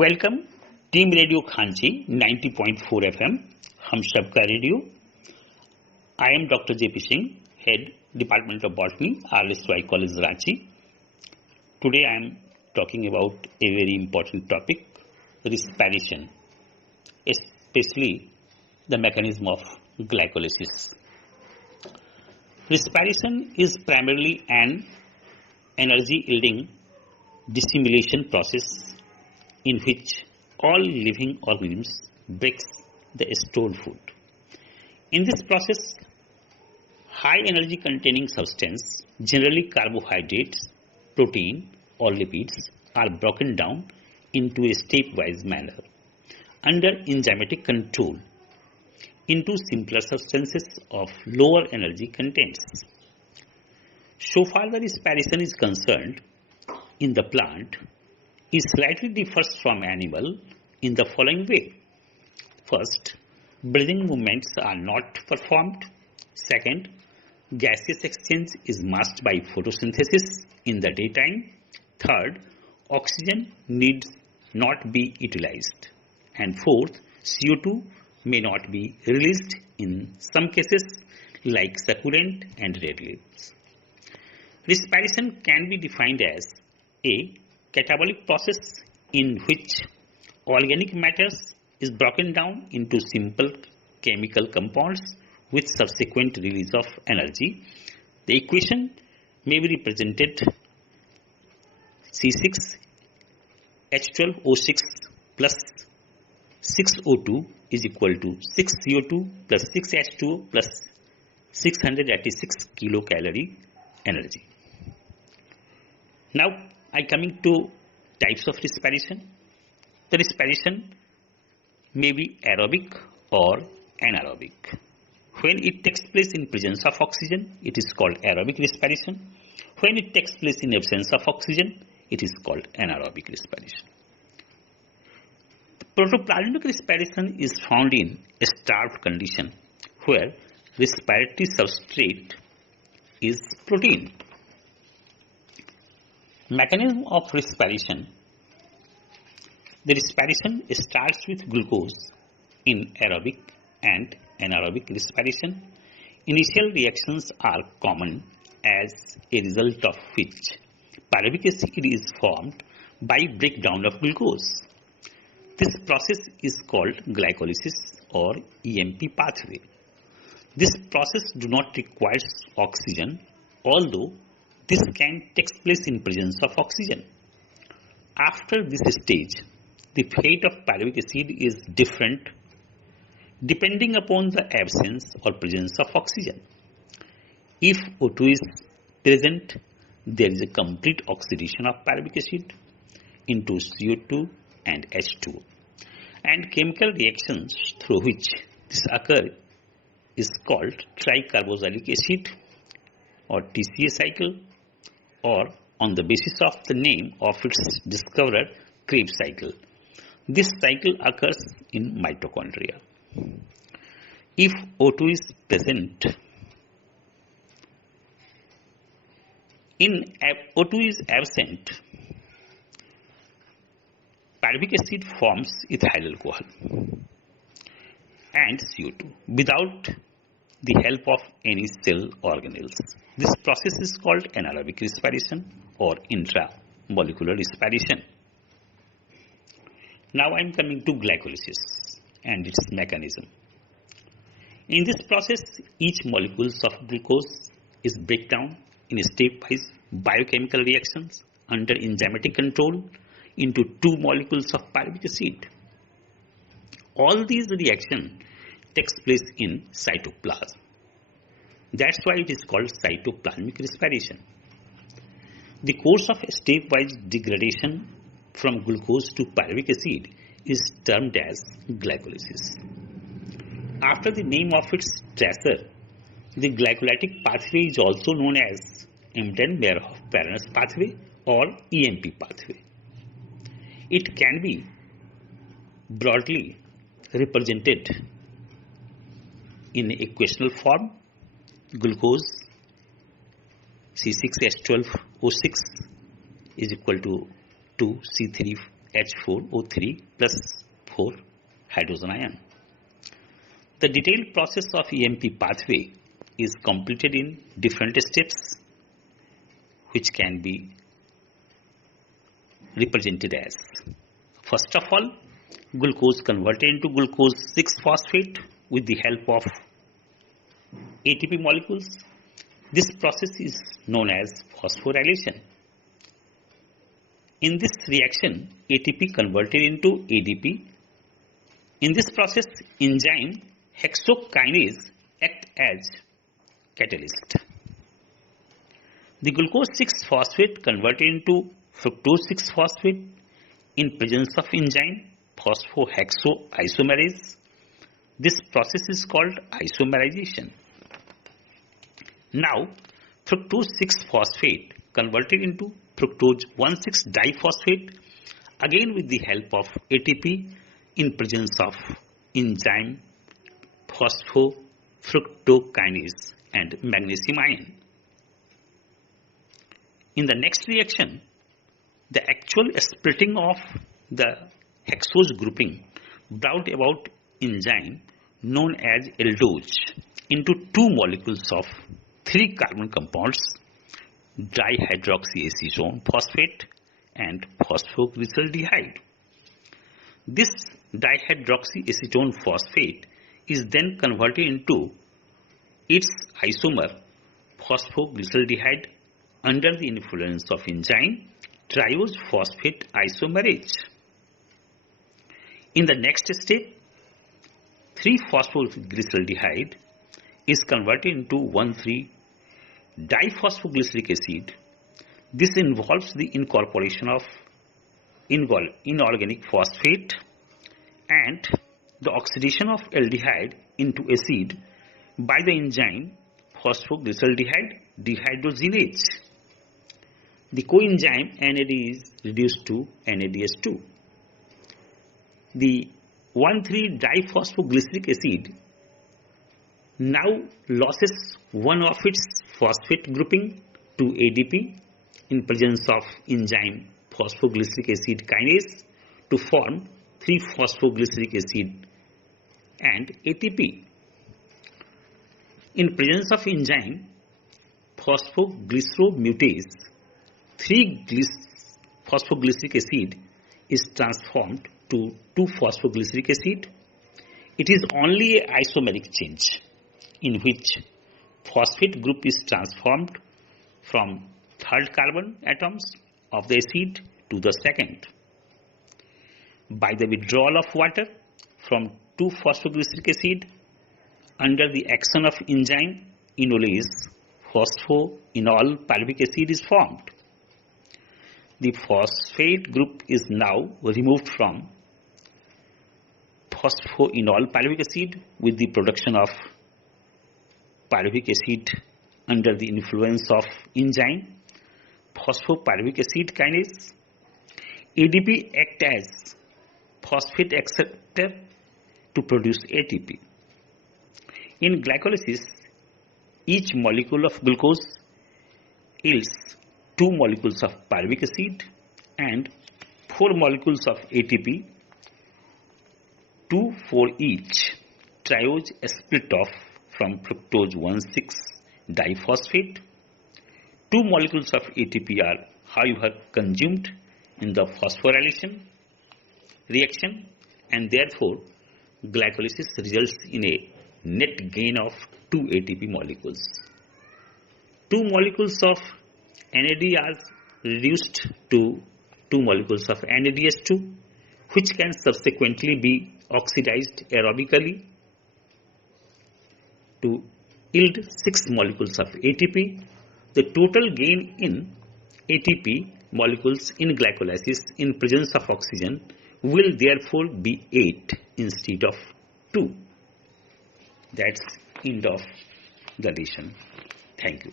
Welcome team radio खांची 90.4 FM हम सबका radio. I am doctor J.P. Singh, head Department of Botany, RSY College Ranchi. Today I am talking about a very important topic, respiration, especially the mechanism of glycolysis. Respiration is primarily an energy yielding dissimulation process in which all living organisms breaks the stored food. In this process, high energy containing substance, generally carbohydrates, protein or lipids, are broken down into a stepwise manner under enzymatic control into simpler substances of lower energy contents. So far the respiration is concerned in the plant, it slightly differs from animal in the following way. First, breathing movements are not performed. Second, gaseous exchange is masked by photosynthesis in the daytime. Third, oxygen needs not be utilized. And fourth, CO2 may not be released in some cases like succulent and red leaves. Respiration can be defined as a catabolic process in which organic matter is broken down into simple chemical compounds with subsequent release of energy. The equation may be represented C6H12O6 plus 6O2 is equal to 6 CO2 plus 6 H2O plus 686 kilocalorie energy. Now I coming to types of respiration. The respiration may be aerobic or anaerobic. When it takes place in presence of oxygen, it is called aerobic respiration. When it takes place in absence of oxygen, it is called anaerobic respiration. The protoplasmic respiration is found in a starved condition where respiratory substrate is protein. Mechanism of respiration. The respiration starts with glucose in aerobic and anaerobic respiration. Initial reactions are common, as a result of which pyruvic acid is formed by breakdown of glucose. This process is called glycolysis or Emt Pathway. This process do not require oxygen, although this can take place in presence of oxygen. After this stage, the fate of pyruvic acid is different depending upon the absence or presence of oxygen. If O2 is present, there is a complete oxidation of pyruvic acid into CO2 and H2O, and chemical reactions through which this occurs is called tricarboxylic acid or Tca cycle, or on the basis of the name of its discoverer, Krebs cycle. This cycle occurs in mitochondria. If O2 is present, O2 is absent, pyruvic acid forms ethyl alcohol and CO2 without the help of any cell organelles. This process is called anaerobic respiration or intramolecular respiration. Now I am coming to glycolysis and its mechanism. In this process, each molecule of glucose is break down in stepwise biochemical reactions under enzymatic control into two molecules of pyruvic acid. All these reactions takes place in cytoplasm. That's why it is called cytoplasmic respiration. The course of stepwise degradation from glucose to pyruvic acid is termed as glycolysis. After the name of its tracer, the glycolytic pathway is also known as Emt Pathway or Emt Pathway. It can be broadly represented in equational form. Glucose C6H12O6 is equal to 2C3 H4O3 plus 4 hydrogen ion. The detailed process of Emt pathway is completed in different steps, which can be represented as: first of all, glucose converted into glucose 6-phosphate with the help of ATP molecules. This process is known as phosphorylation. In this reaction, ATP converted into ADP. In this process, enzyme hexokinase act as catalyst. The glucose 6-phosphate converted into fructose 6-phosphate in presence of enzyme phosphohexoisomerase. This process is called isomerization. Now, fructose 6-phosphate converted into fructose 1,6-diphosphate, again with the help of ATP in presence of enzyme phosphofructokinase and magnesium ion. In the next reaction, the actual splitting of the hexose grouping brought about enzyme known as aldose into two molecules of 3 carbon compounds, dihydroxyacetone phosphate and phosphoglyceraldehyde. This dihydroxyacetone phosphate is then converted into its isomer phosphoglyceraldehyde under the influence of enzyme triose phosphate isomerase. In the next step, 3-phosphoglyceraldehyde is converted into 1,3-diphosphoglyceric acid. This involves the incorporation of inorganic phosphate and the oxidation of aldehyde into acid by the enzyme phosphoglyceraldehyde dehydrogenase. The coenzyme NAD is reduced to NADH2. The 1,3-diphosphoglyceric acid now loses one of its phosphate grouping to ADP in presence of enzyme phosphoglyceric acid kinase to form 3-phosphoglyceric acid and ATP. In presence of enzyme phosphoglyceromutase, 3-phosphoglyceric acid is transformed to 2-phosphoglyceric acid. It is only an isomeric change in which phosphate group is transformed from 3rd carbon atoms of the acid to the 2nd. By the withdrawal of water from 2-phosphoglyceric acid under the action of enzyme enolase, phosphoenol pyruvic acid is formed. The phosphate group is now removed from phosphoenol pyruvic acid with the production of pyruvic acid under the influence of enzyme phosphopyruvic acid kinase. ADP acts as phosphate acceptor to produce ATP. In glycolysis, each molecule of glucose yields 2 molecules of pyruvic acid and 4 molecules of ATP, 2 for each triose split off from fructose 1,6-diphosphate. 2 molecules of ATP are, however, consumed in the phosphorylation reaction, and therefore glycolysis results in a net gain of 2 ATP molecules. 2 molecules of NAD are reduced to 2 molecules of NADH2, which can subsequently be oxidized aerobically to yield 6 molecules of ATP. The total gain in ATP molecules in glycolysis in presence of oxygen will therefore be 8 instead of 2. That's end of the lesson. Thank you.